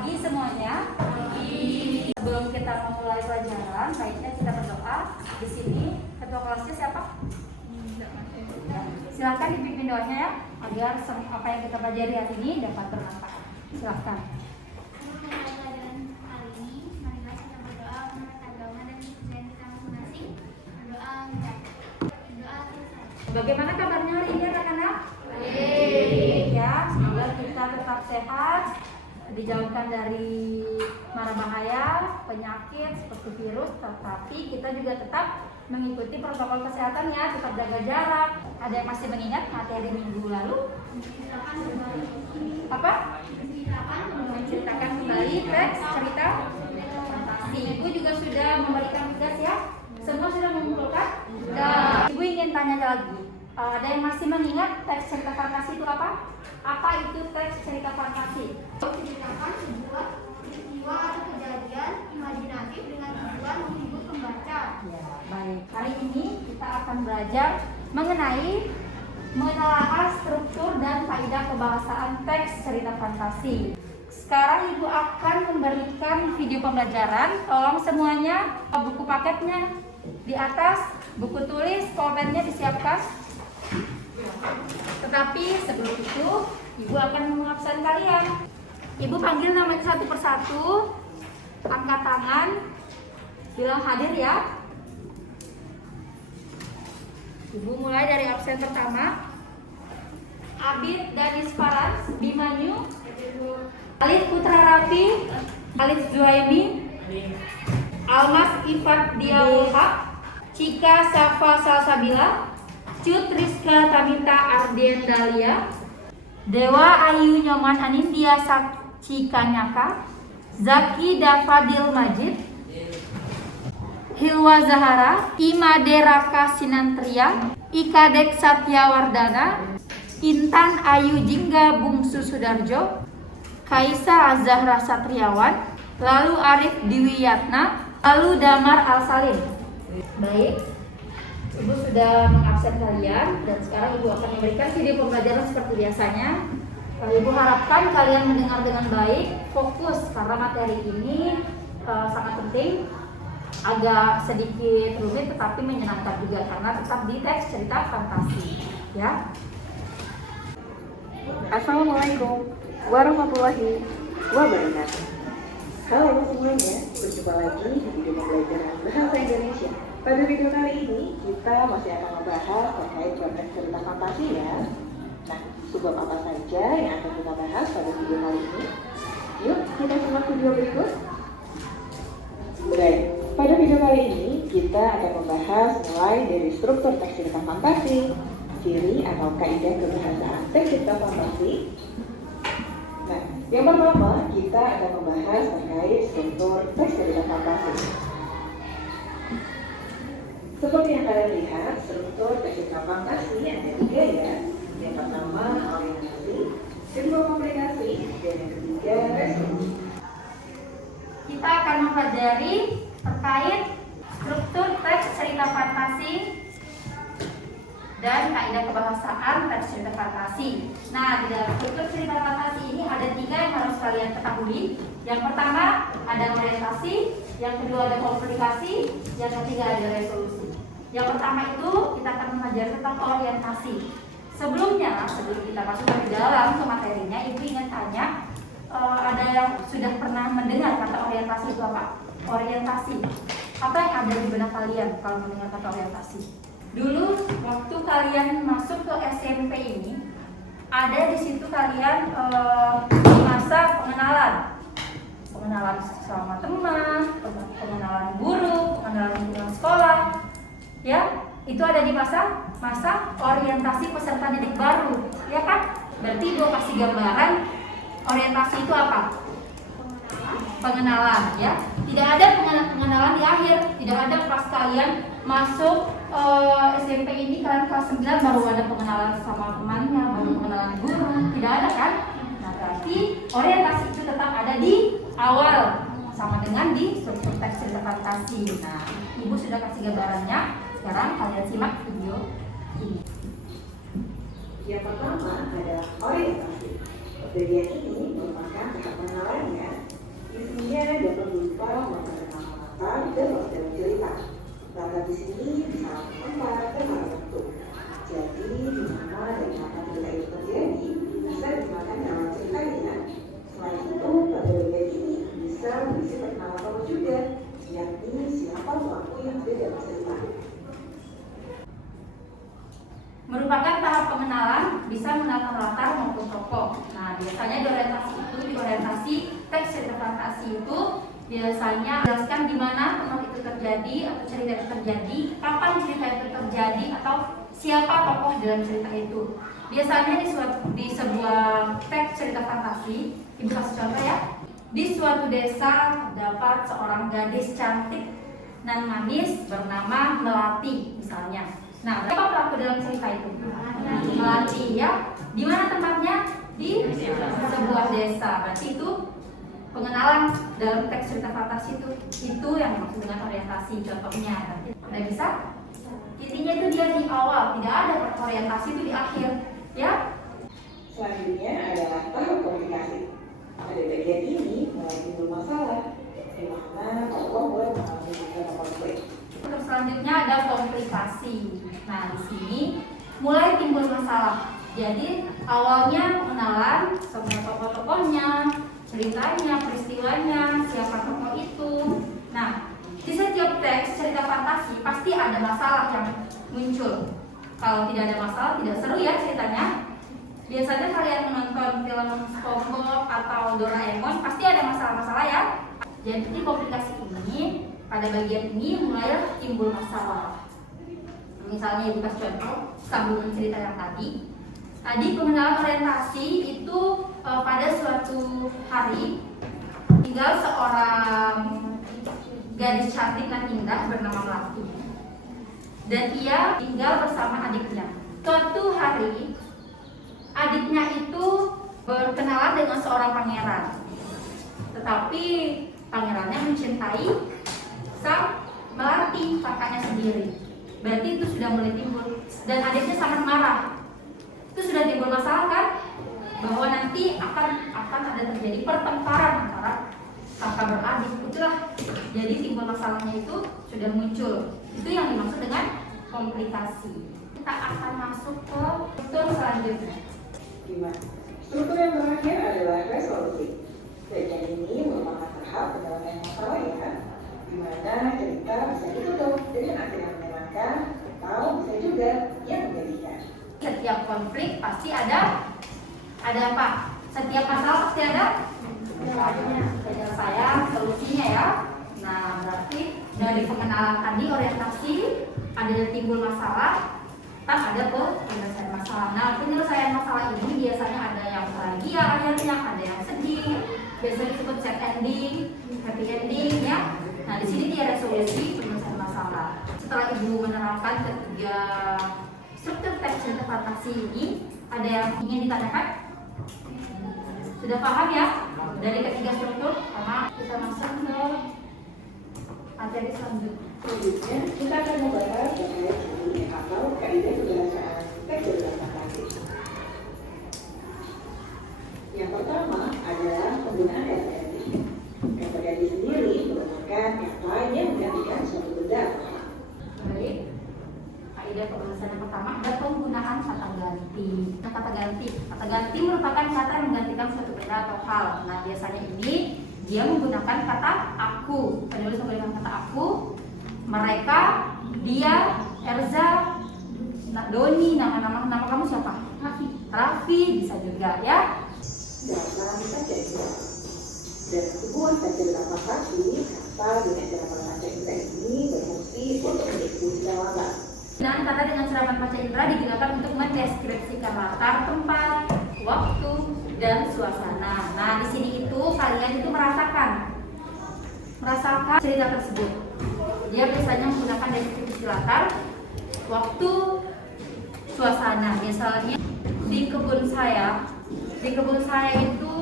pagi semuanya. Sebelum kita memulai pelajaran, baiknya kita berdoa. Di sini ketua kelasnya siapa? Silakan dipimpin doanya ya, agar apa yang kita pelajari hari ini dapat bermanfaat. Silakan. Bagaimana kabarnya hari ini anak-anak? Baik ya, semoga kita tetap sehat, dijauhkan dari mara bahaya, penyakit seperti virus, tetapi kita juga tetap mengikuti protokol kesehatannya, tetap jaga jarak. Ada yang masih mengingat materi minggu lalu? Apa? Menceritakan kembali teks cerita fantasi. Ibu juga sudah memberikan tugas ya? Semua sudah mengumpulkan? Sudah. Ibu ingin tanya lagi. Ada yang masih mengingat teks cerita fantasi itu apa? Apa itu teks cerita fantasi? Menceritakan sebuah peristiwa atau kejadian imajinatif dengan tujuan menghibur pembaca. Ya, baik. Hari ini kita akan belajar mengenai menelaah struktur dan faedah kebahasaan teks cerita fantasi. Sekarang Ibu akan memberikan video pembelajaran. Tolong semuanya buku paketnya di atas, buku tulis, pulpennya disiapkan. Tetapi sebelum itu, Ibu akan mengabsen kalian. Ibu panggil namanya satu persatu, angkat tangan, bilang hadir ya. Ibu mulai dari absen pertama. Abid Danis Farans, Bimanyu, Alif Putra Rafi, Alif Zuhaimi, Almas Ifat Diawahab, Cika Safa Salsabila, Cut Rizka Tamita Arden Dahlia, Dewa Ayu Nyoman Anindya Cikanyaka, Zaki Dafadil Majid, Hilwa Zahara, Imade Raka Sinantria, Ikadek Satyawardana, Intan Ayu Jingga Bungsu Sudarjo, Kaisa Azahra Satriawan, lalu Arif Diwiyatna, lalu Damar Al-Salim. Baik, Ibu sudah mengabsen kalian dan sekarang Ibu akan memberikan video pembelajaran seperti biasanya. Ibu harapkan kalian mendengar dengan baik, fokus karena materi ini sangat penting, agak sedikit rumit tetapi menyenangkan juga karena tetap di teks cerita fantasi, ya. Assalamualaikum warahmatullahi wabarakatuh. Halo semuanya, berjumpa lagi di video pembelajaran bahasa Indonesia. Pada video kali ini kita masih akan membahas terkait teks cerita fantasi ya. Nah, subbab apa saja yang akan kita bahas pada video kali ini? Yuk kita simak video berikut. Baik, pada video kali ini kita akan membahas mulai dari struktur teks cerita fantasi, ciri atau kaidah kebahasaan teks cerita fantasi. Nah, yang pertama kita akan membahas terkait struktur teks cerita fantasi. Seperti yang kalian lihat, struktur teks cerita fantasi ada 3 ya. Yang pertama orientasi, kedua komplikasi, dan yang ketiga resolusi. Kita akan mempelajari terkait struktur teks cerita fantasi dan kaidah kebahasaan teks cerita fantasi. Nah, di dalam struktur cerita fantasi ini ada 3 yang harus kalian ketahui. Yang pertama ada orientasi, yang kedua ada komplikasi, yang ketiga ada resolusi. Yang pertama itu kita akan mempelajari tentang orientasi. Sebelum kita masuk ke dalam ke materinya, Ibu ingin tanya, ada yang sudah pernah mendengar kata orientasi itu apa? Orientasi. Apa yang ada di benak kalian kalau mendengar kata orientasi? Dulu waktu kalian masuk ke SMP ini, ada di situ kalian di masa pengenalan sama teman, pengenalan guru, pengenalan lingkungan sekolah, ya. Itu ada di masa orientasi peserta didik baru, ya kan? Berarti Ibu kasih gambaran orientasi itu apa? Pengenalan, ya. Tidak ada pengenalan di akhir, tidak ada pas kalian masuk SMP ini kalian kelas 9 baru ada pengenalan sama temannya, baru pengenalan guru, tidak ada kan? Nah, berarti orientasi itu tetap ada di awal, sama dengan di struktur teks cerita fantasi. Nah, Ibu sudah kasih gambarannya. Sekarang kalian simak video ini. Yang pertama ada orientasi. Bagian ini merupakan tahap pengenalannya. Isinya dapat berupa mengenal latar dan dalam cerita. Latar di sini bisa tempat dan waktu. Jadi di mana dan kapan cerita itu terjadi bisa digunakan dalam ceritanya. Selain itu, pada bagian ini bisa berisi perkenalan tokoh juga, yakni siapa pelaku yang ada dalam cerita. Merupakan tahap pengenalan, bisa mengenalkan latar maupun tokoh. Nah, biasanya di orientasi teks cerita fantasi itu biasanya menjelaskan di mana tempat itu terjadi atau cerita itu terjadi, kapan cerita itu terjadi, atau siapa tokoh dalam cerita itu. Biasanya di sebuah teks cerita fantasi, ibu kasih contoh ya. Di suatu desa terdapat seorang gadis cantik dan manis bernama Melati misalnya. Nah, siapa pelaku dalam cerita itu? Melati ya. Di mana tempatnya? Di sebuah desa. Berarti itu pengenalan dalam teks cerita fantasi itu yang dimaksud dengan orientasi. Contohnya, udah bisa? Intinya itu dia di awal, tidak ada orientasi itu di akhir, ya. Selanjutnya adalah tahap komunikasi. Pada bagian ini mulai timbul masalah, di mana tokoh mulai mengalami beberapa konflik. Terus selanjutnya ada komplikasi. Nah, di sini mulai timbul masalah. Jadi awalnya pengenalan semua tokoh-tokohnya, ceritanya, peristiwanya, siapa tokoh itu. Nah, di setiap teks cerita fantasi pasti ada masalah yang muncul. Kalau tidak ada masalah, tidak seru ya ceritanya. Biasanya kalian menonton film SpongeBob atau Doraemon pasti ada masalah-masalah ya. Jadi komplikasi ini pada bagian ini mulai timbul masalah. Misalnya ibu kasih contoh sambungan cerita yang tadi. Tadi pengenalan orientasi itu pada suatu hari tinggal seorang gadis cantik dan indah bernama Melati. Dan ia tinggal bersama adiknya. Suatu hari adiknya itu berkenalan dengan seorang pangeran. Tetapi pangerannya mencintai sang Melati, kakaknya sendiri. Berarti itu sudah mulai timbul. Dan adiknya sangat marah. Itu sudah timbul masalah kan? Bahwa nanti akan ada terjadi pertengkaran antara kakak beradik. Itulah. Jadi timbul masalahnya itu sudah muncul. Itu yang dimaksud dengan komplikasi. Kita akan masuk ke struktur selanjutnya. Struktur yang terakhir adalah resolusi. Bagian ini merupakan tahap penyelesaian masalah ya, di mana cerita bisa ditutup dengan akhir yang menyenangkan atau bisa juga yang menyedihkan. Setiap konflik pasti ada apa? Setiap masalah pasti ada penyelesaian, solusinya ya. Nah, berarti dari pengenalan tadi orientasi, ada timbul masalah, ada penyelesaian masalah. Nah, penyelesaian masalah ini biasanya ada yang bahagia akhirnya, ada yang sedih. Biasanya disebut sad ending, happy ending ya. Nah, di sini dia resolusi penyelesaian masalah. Setelah ibu menerapkan ketiga struktur teks cerita fantasi ini, ada yang ingin ditanyakan? Sudah paham ya? Dari ketiga struktur, sama kita masuk ke materi selanjutnya. Selanjutnya, kita akan membahas terkait bunyi atau kaidah kebahasaan teks cerita fantasi. Yang pertama adalah penggunaan referensi. Referensi sendiri merupakan kata yang menggantikan suatu benda. Baik. Kaidah pembahasan yang pertama ada penggunaan kata ganti. Kata ganti merupakan kata yang menggantikan suatu benda atau hal. Nah, biasanya ini dia menggunakan kata aku. Penulis menggunakan kata aku, mereka, dia, Erza, Doni, nama kamu siapa? Raffi bisa juga ya. Dalam baca cerita. Dan sebuah baca cerita fantasi, kata dengan cara membaca cerita ini berfungsi untuk mendeskripsikan latar. Penggunaan kata dengan serapan panca indera digunakan untuk mendeskripsikan latar, tempat, waktu, dan suasana. Nah, di sini itu kalian itu merasakan cerita tersebut. Dia biasanya menggunakan deskripsi latar, waktu, suasana. Misalnya di kebun saya itu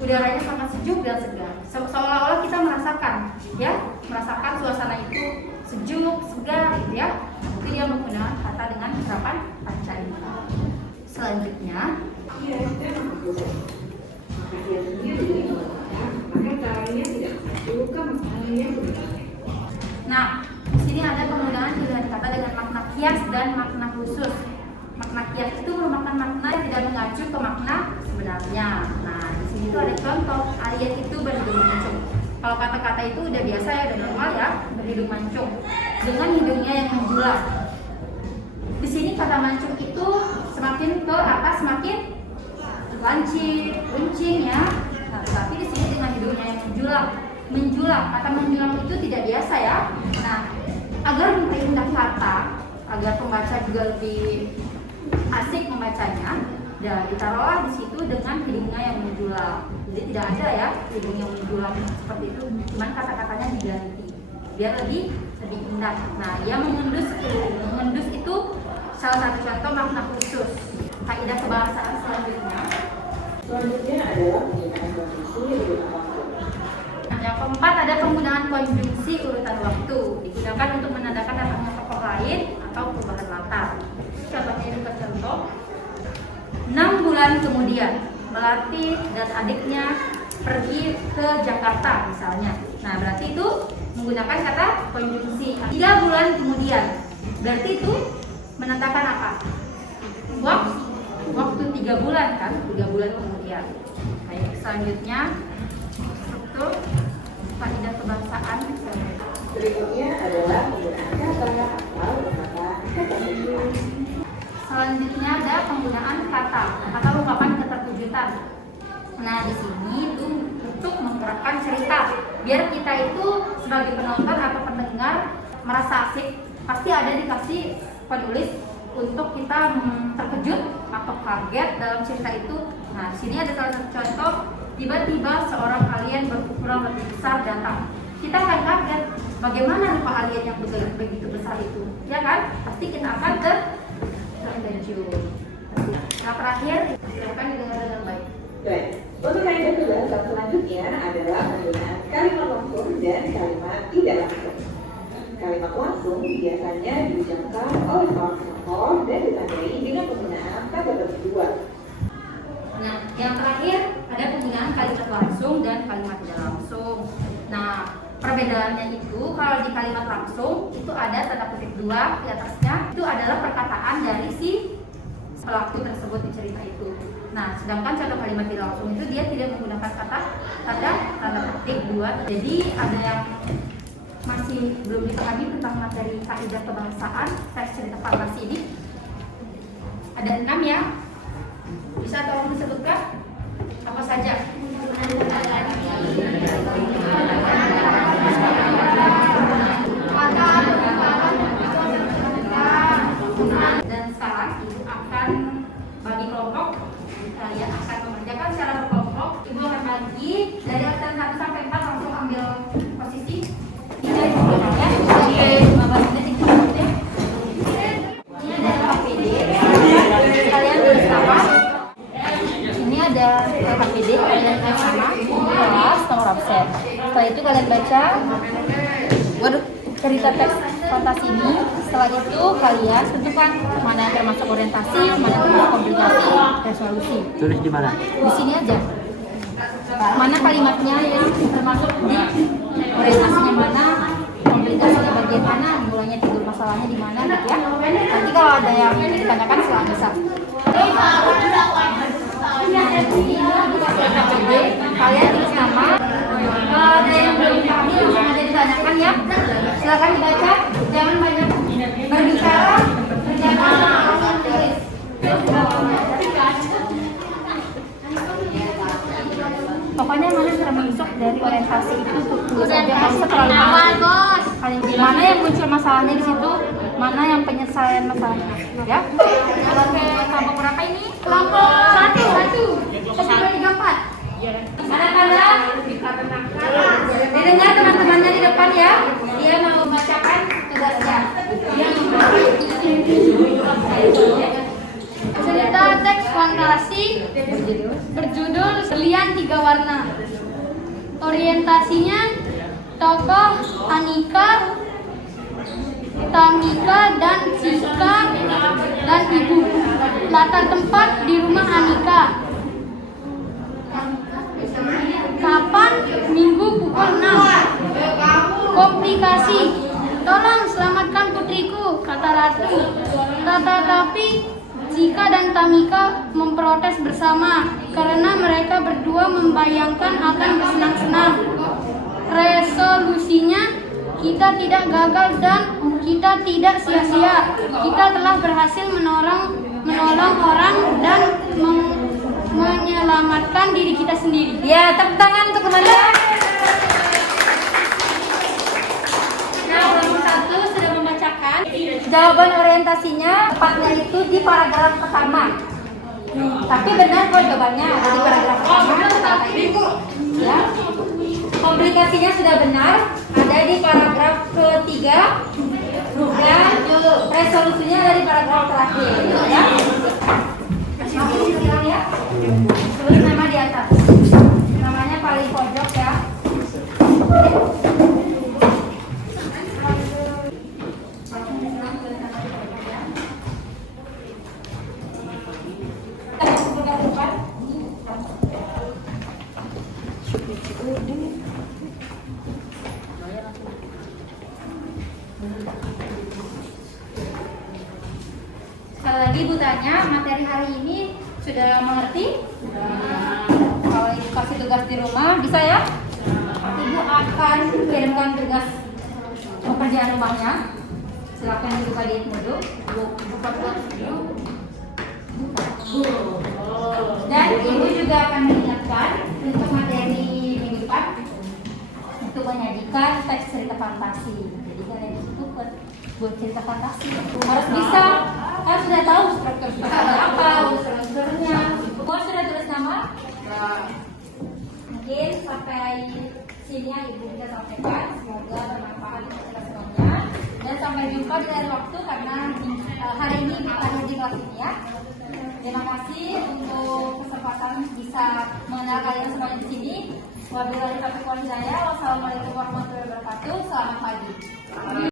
udaranya sangat sejuk dan segar. Seolah-olah kita merasakan suasana itu sejuk, segar, gitu ya. Itu dia menggunakan kata dengan serapan panca indera. Selanjutnya, Nah, di sini ada penggunaan pilihan kata dengan makna kias dan makna khusus. Makna kias itu merupakan makna yang tidak mengacu ke makna sebenarnya. Nah, di sini tuh ada contoh, Arya itu berhidung mancung. Kalau kata-kata itu udah biasa ya, udah normal ya, berhidung mancung dengan hidungnya yang menjulang. Di sini kata mancung itu semakin ke atas semakin lancip, runcing ya. Nah, tetapi di sini dengan hidungnya yang menjulang. Kata menjulang itu tidak biasa ya. Nah, agar memperindah kata, agar pembaca juga lebih asik membacanya, dan ditaruhlah di situ dengan hidungnya yang menjulang. Jadi tidak ada ya hidung yang menjulang seperti itu, cuman kata-katanya diganti biar lebih indah. Nah, yang mengendus itu salah satu contoh makna khusus. Kaidah kebahasaan selanjutnya adalah penggunaan konjungsi urutan waktu. Yang keempat ada penggunaan konjungsi urutan waktu, digunakan untuk menandakan datangnya tokoh lain atau perubahan latar. Contohnya juga contoh 6 bulan kemudian Melati dan adiknya pergi ke Jakarta misalnya. Nah, berarti itu menggunakan kata konjungsi. 3 bulan kemudian berarti itu menandakan apa? Waktu 3 bulan kan, 3 bulan kemudian. Baik, selanjutnya struktur kaidah kebahasaan. Berikutnya adalah penggunaan kata atau kata khusus. Selanjutnya ada penggunaan kata atau ungkapan ketertujuan. Nah, di sini itu untuk menggerakkan cerita, biar kita itu sebagai penonton atau pendengar merasa asik. Pasti ada dikasih penulis untuk kita terkejut atau kaget dalam cerita itu. Nah, di sini ada salah satu contoh, tiba-tiba seorang alien berukuran lebih besar datang. Kita akan kaget, bagaimana rupa alien yang begitu besar itu, ya kan? Pasti kita akan terkejut. Nah, terakhir, silakan didengar dengan baik. Baik, untuk kaidah kebahasaan selanjutnya adalah penggunaan kalimat langsung dan kalimat tidak langsung. Kalimat langsung biasanya diucapkan oleh seorang tokoh dan ditandai dengan penggunaan kata berdua. Nah, yang terakhir ada penggunaan kalimat langsung dan kalimat tidak langsung. Nah, perbedaannya itu kalau di kalimat langsung itu ada tanda kutip 2 di atasnya, itu adalah perkataan dari si pelaku tersebut di cerita itu. Nah, sedangkan contoh kalimat tidak langsung itu dia tidak menggunakan tanda kutip 2. Jadi ada yang masih belum dipahami tentang materi kaidah kebahasaan teks cerita fantasi ini. Ada 6 ya. Bisa tolong disebutkan apa saja? Dan sekarang ibu akan bagi kelompok, kalian akan mengerjakan secara berkelompok. Ibu akan bagi dari angka 1 sampai 4, langsung ambil posisi. Dari belakangnya sampai bawah detik kelompoknya. Ini ada HPD. Kalian tulis nama. Ini ada HPD, kalian tulis nama, kelas, nomor absen. Setelah itu kalian baca cerita teks fantasi ini. Setelah itu kalian tentukan mana yang termasuk orientasi, mana yang termasuk komplikasi, resolusi. Tulis di mana? Di sini aja. Mana kalimatnya yang termasuk di orientasinya mana, komplikasinya bagian mana, mulanya tidur masalahnya di mana gitu ya. Nanti kalau ada yang ditanyakan silahkan bisa. Kalian tulis nama. Ada yang belum paham langsung aja ditanyakan ya. Silakan dibaca, jangan banyak berbicara, kerjakan langsung tulis. Pokoknya mana termasuk dari orientasi itu tulis aja, nggak usah terlalu banyak. Mana yang muncul masalahnya di situ, mana yang penyelesaian masalahnya, ya. Kelompok berapa ini? Kelompok 1. 1, 2, 3, 4. Kadang-kadang didengar teman-temannya di depan ya. Dia mau membacakan tugasnya. Dia Cerita teks fantasi berjudul Berlian 3 Warna. Orientasinya tokoh Anika, Tamika, dan Siska dan ibu. Latar tempat di rumah Anika. Kapan? Minggu pukul 6. komplikasi. Tolong selamatkan putriku, kata ratu. Tetapi Cika dan Tamika memprotes bersama karena mereka berdua membayangkan akan bersenang-senang. Resolusinya, kita tidak gagal dan kita tidak sia-sia. Kita telah berhasil menolong orang dan menyelamatkan diri kita sendiri. Ya, tepuk tangan untuk teman-teman. Nah, kelompok 1 sudah membacakan jawaban orientasinya, tepatnya itu di paragraf pertama. Tapi benar kok jawabannya ada di paragraf pertama. Ya. Komplikasinya sudah benar, ada di paragraf ketiga, dan resolusinya ada di paragraf terakhir. Ya. Ya. Tulis nama di atas. Namanya paling pojok ya. Sekali lagi Ibu tanya, materi hari ini sudah mengerti? Kalau Ibu kasih tugas di rumah, bisa ya? Ibu akan kirimkan tugas pekerjaan rumahnya. Silakan dibuka di Edmodo. Dan Ibu juga akan mengingatkan untuk materi minggu depan untuk menyajikan teks cerita fantasi. Jadi kalian itu buat cerita fantasi harus bisa, kan sudah tahu struktur apa, unsurnya. Semua sudah tulis nama. Mungkin sampai sini yang Ibu bisa sampaikan. Semoga bermanfaat untuk kita semuanya. Dan sampai jumpa di lain waktu karena hari ini kita di kelas ini ya. Terima kasih untuk kesempatan bisa mengenal kalian semuanya di sini. Wabillahi taufiq wal hidayah. Wassalamualaikum warahmatullahi wabarakatuh. Selamat pagi.